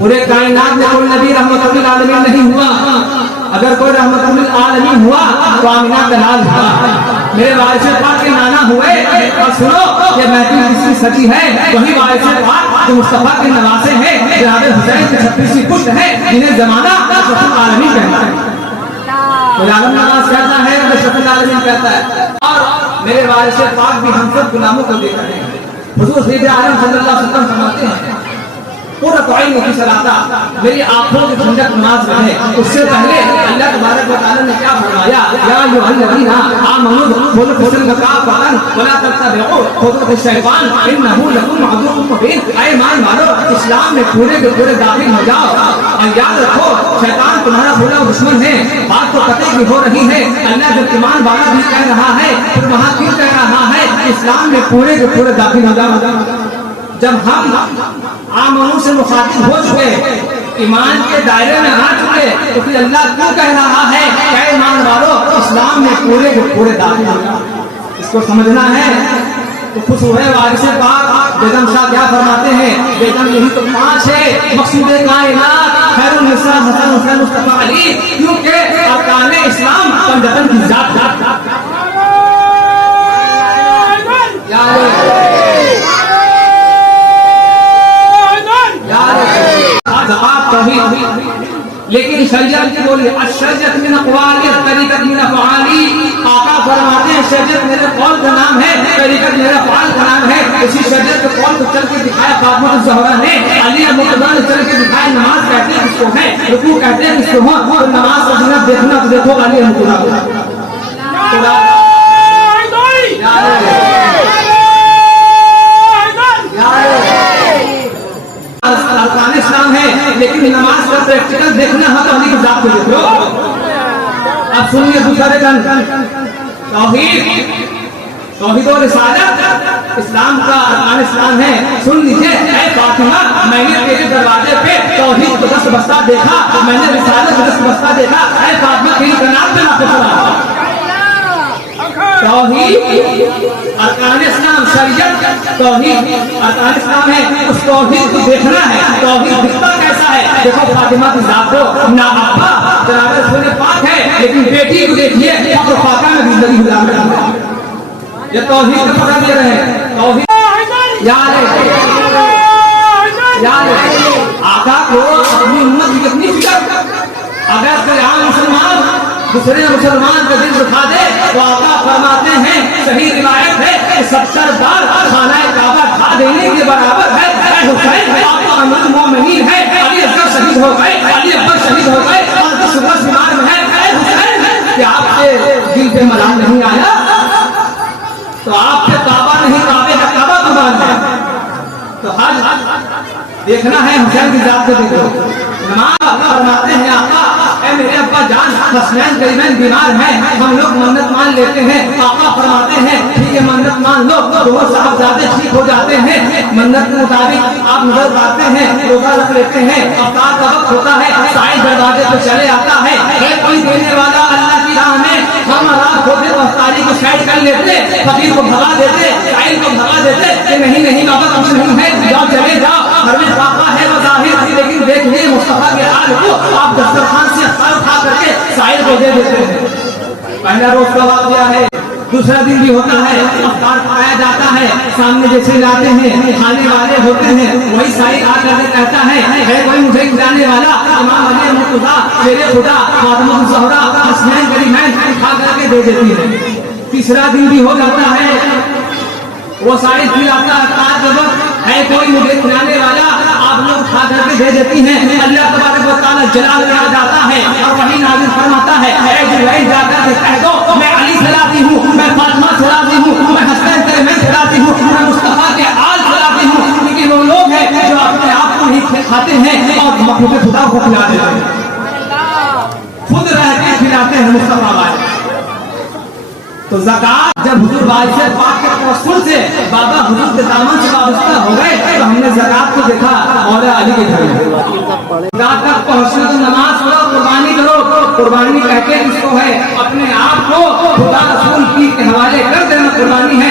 پورے کائنات میں کوئی نبی رحمت للعالمین نہیں ہوا. اگر کوئی رحمت للعالمین ہوا تو آمینہ کا لال تھا. میرے وارث پاک کے نانا ہوئے. اور سنو یہ محفل کس کی سجی ہے؟ وہی وارث پاک جو مصطفیٰ کے نواسے ہیں, جناب حسین کے 36ویں پشت ہے, جنہیں زمانہ رحمت للعالمین کہتا ہے. کوئی عالم نواز کہتا ہے, رحمت للعالمین کہتا ہے. اور میرے وارث پاک بھی ہم سب غلاموں کو دیکھ رہے ہیں. حضور سید عالم صلی اللہ علیہ وسلم فرماتے ہیں پورا تعین کی صلاتا میری آنکھوں کی ٹھنڈک نماز میں ہے. اس سے پہلے اللہ تبارک و تعالی نے کیا فرمایا؟ یا ایھا الذین آمنوا ادخلوا فی السلم کافۃ ولا تتبعوا خطوات الشیطان انہ لکم عدو مبین. اے ایمان والو, اسلام میں پورے کے پورے داخل ہو جاؤ اور یاد رکھو شیطان تمہارا بھولا دشمن ہے. بات تو قطعی کی ہو رہی ہے. اللہ جب ایمان والا بھی کہہ رہا ہے پھر وہاں کیوں کہہ رہا ہے اسلام میں پورے کے پورے داخل ہو جاؤ. جب ہم آمنوں سے مخاطب ہو چکے, ایمان کے دائرے میں آ چکے, تو پھر اللہ کیوں کہہ رہا ہے کہ ایمان والو اسلام میں پورے کے پورے داخل ہو جاؤ. اس کو سمجھنا ہے. تو خوش ہوئے وارث پاک بیگم شاہ کیا فرماتے ہیں؟ بیگم یہی تو 5 ہے مقصود کائنات خیر النساء حسن حسین مصطفیٰ علی, کیونکہ ارکان اسلام پنجتن کی ذات لیکن شریعت کی بولی الشریعت من اقوال طریقت من افعالی. آقا فرماتے ہیں شریعت میرے قول کا نام ہے, طریقت میرے افعال کا نام ہے. اسی شریعت کے قول کو چل کے دکھایا فاطمہ الزہرا نے, علی مرتضیٰ نے چل کے دکھایا. نماز کہتے ہیں کس کو ہے, رکوع کہتے ہیں کس کو ہے. نماز کا جناب دیکھنا تو دیکھو علی مرتضیٰ. ارکان اسلام ہے, لیکن نماز کا پریکٹیکل دیکھنا ہے تو علی کی ذات کو دیکھ لو. اب سنیے دوسرے گن توحید و رسالت اسلام کا ارکان اسلام ہے. سن لیجیے, اے فاطمہ میں نے تیرے دروازے پہ توحید کو دست بستہ دیکھا, میں نے رسالت کو دست بستہ دیکھا. اے فاطمہ تیری کنات پہ نہ پھسلا. توحید ارکان اسلام, شریعت توحید ارکان اسلام ہے. اس توحید کو دیکھنا ہے. توحید دکھتا کیسا ہے؟ دیکھو فاطمہ کی ذات کو, نہ ابا جناب رسول پاک ہے, لیکن بیٹی کو دیکھیے تو فاطمہ میں زندگی گزار رہا ہے. یہ توحید کا پتہ دے رہے ہیں. توحید یاد آقا کو اپنی امت کی کتنی فکر. اگر کوئی عام مسلمان دوسرے مسلمان کا دل دکھا دے تو آقا فرماتے ہیں, صحیح روایت ہے کہ 70 بار خانہ کعبہ کھا دینے کے برابر ہے. اے حسین آپ تو امیر المومنین ہے, علی اکبر شہید ہو گئے, علی اکبر شہید ہو گئے, اور 10 برس بیمار میں ہے. اے حسین کہ آپ کے دل پہ ملال نہیں آیا تو آپ کے کعبہ نہیں, کعبے کا کعبہ قربان ہے. تو حج دیکھنا ہے, حسین کی ذات کو دیکھو. نماز فرماتے ہیں آقا اے میرے ابا جان حسنین کریمین بیمار ہیں, ہم لوگ منت مان لیتے ہیں. آقا فرماتے ہیں ٹھیک ہے منت مان لو, تو وہ صاحبزادے ٹھیک ہو جاتے ہیں. منت کے مطابق آپ نظر آتے ہیں, روزہ رکھ لیتے ہیں. افطار کا وقت ہوتا ہے, سائیں دروازے پہ چلے آتا ہے. کوئی دینے والا اللہ کی راہ میں ہم رات ہوتے تو افطاری کو سائڈ کر لیتے, فقیر کو بھگا دیتے, سائل کو بھگا دیتے کہ نہیں بابا کچھ نہیں ہے, جاؤ چلے جاؤ. گھر میں پاپا ہے بظاہر, لیکن دیکھیے مصطفیٰ کے حال کو, آپ دسترخوان سے افطار اٹھا کر کے سائل کو دے دیتے ہیں. پہلا روز کا واقعہ ہے. دوسرا دن بھی ہوتا ہے, افطار کھایا جاتا ہے, سامنے جیسے لاتے ہیں کھانے والے ہوتے ہیں, وہی سائل آ کر کے کہتا ہے کوئی مجھے کھلانے والا. امام علی مرتضیٰ میرے خدا فاطمہ الزہرا حسنین کریمین کھا کر کے دے دیتی ہے. تیسرا دن بھی ہو جاتا ہے, وہ سائل کھلاتا ہے کوئی مجھے کھلانے والا, آپ لوگ کھا کر کے دے دیتی ہیں. اللہ تبارک و تعالی جلال میں آ جاتا ہے اور وہی نازل فرماتا ہے اے جبرائیل جا کر کے کہہ دو میں علی سلاتی ہوں, میں فاطمہ سلاتی ہوں, میں حسین کریمین سلاتی ہوں, میں مصطفیٰ کے آل سلاتی ہوں. کیونکہ وہ لوگ ہیں جو اپنے آپ کو ہی کھاتے ہیں اور مخلوق خدا کو کھلا دیتے ہیں, خود رہ کے کھلاتے ہیں مصطفیٰ والے. تو زکات جب حضور وارث پاک کے توسل سے بابا حضور کے دامن سے وابستہ ہو گئے تو ہم نے زکات کو دیکھا مولا علی کے گھر میں. زکات تک پہنچنے تو نماز پڑھو, قربانی کرو. قربانی کہتے ہیں اس کو ہے اپنے آپ کو خدا رسول کی کے حوالے کر دینا قربانی ہے.